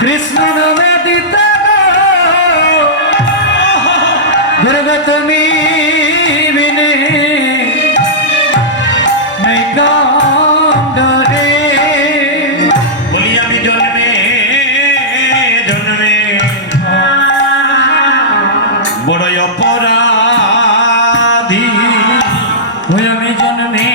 কৃষ্ণ নামে দিতে দুর্গা তুমি বিনে নেই কান্দরে বলি আমি জন্মে জন্মে। বড় অপরাধী। ওই আমি জন্মে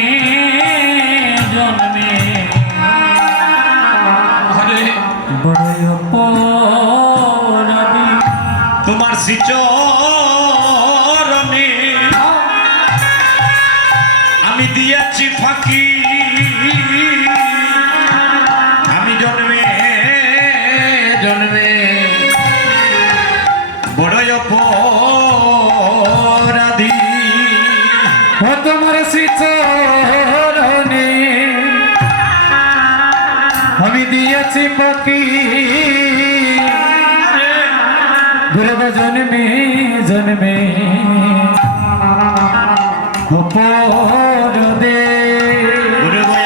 তোমার শ্রীচরণে আমি দিয়েছি ফাঁকি। আমি জন্মে জন্মে বড় অপরাধী। তোমার শ্রীচরণে আমি দিয়েছি পাখি দুর্গ জন্মে জন্মে।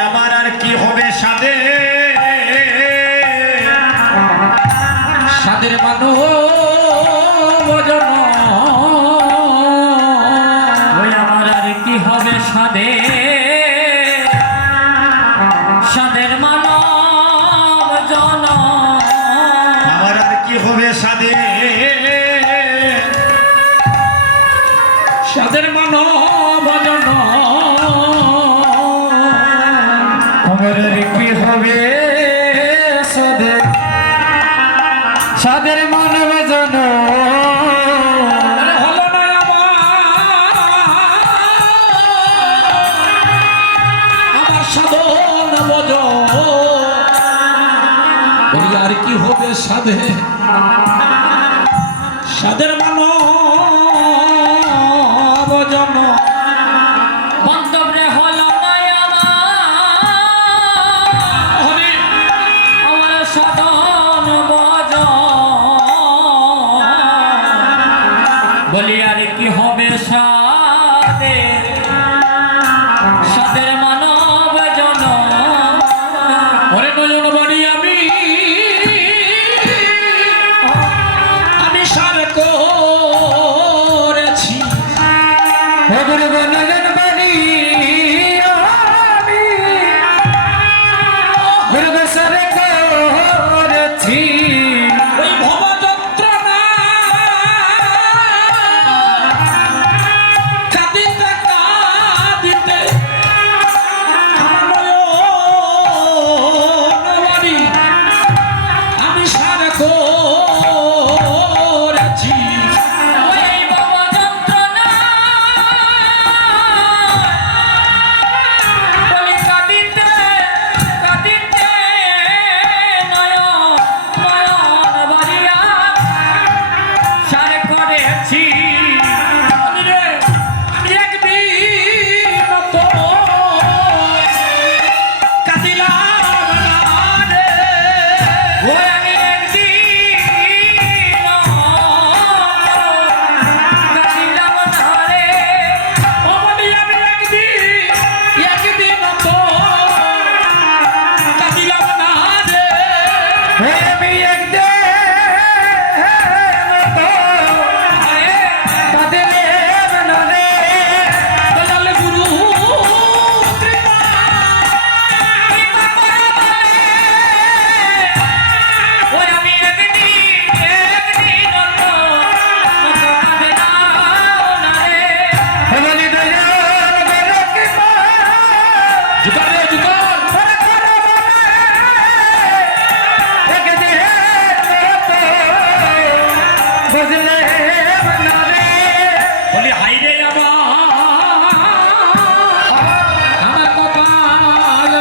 আমার আর কি হবে সাদে সাদের ওই আমার আর কি হবে সাদে কি হবে সাদের সাদের মানব জন আর কি হবে সাধে? সাদের মানব হ্যাঁ বলি হাই